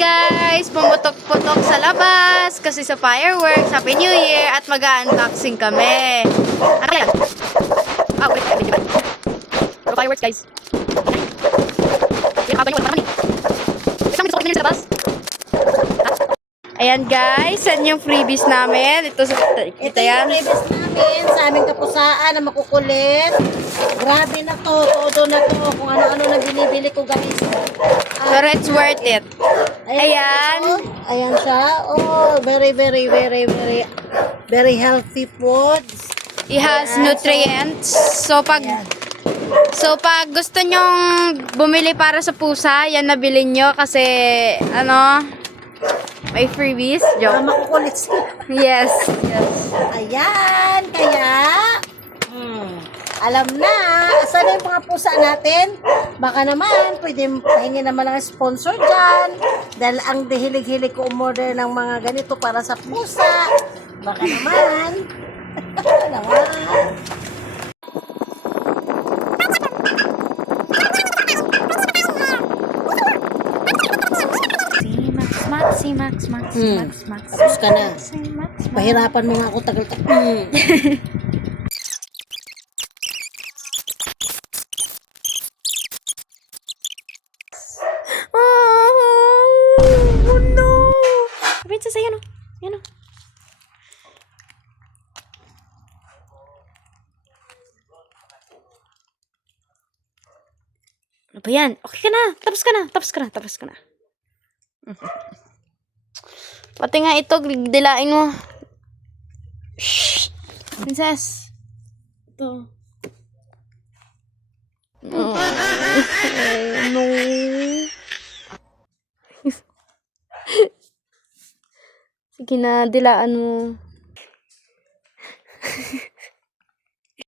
guys, pumutok-putok sa labas kasi sa fireworks. Happy New Year at mag-unboxing kami. Ano yan? Ulit ka, video ba? Puro fireworks guys. Yung kapag nyo, wala naman eh. Isang minutes sa labas. Ayan guys, yan yung freebies namin. Ito yan. Ito yung previous namin sa aming kapusaan na makukulit. Grabe na to, todo na to. Kung ano-ano na binibili ko guys. Pero it's worth it. Ayan. Ayan siya. Oh, very healthy foods. It has nutrients. So pag gusto nyong bumili para sa pusa, yan nabili nyo kasi ano, may freebies. Joke. Makukulit sila. Yes. Ayan, kaya alam na, asan na yung mga pusa natin? Baka naman, pwede pahingi naman ng sponsor dyan. Dahil ang hilig-hilig ko umorder ng mga ganito para sa pusa. Baka naman. naman. Max. Tapos ka na. Pahirapan mo nga ako tagal-tagal. Oh no! Wait, sa yan o. Yan o. Ano ba yan? Okay ka na. Tapos ka na. Pati nga ito, dilain mo. Shh! Princess. Ito. Oh, no. Sige na, dilaan mo.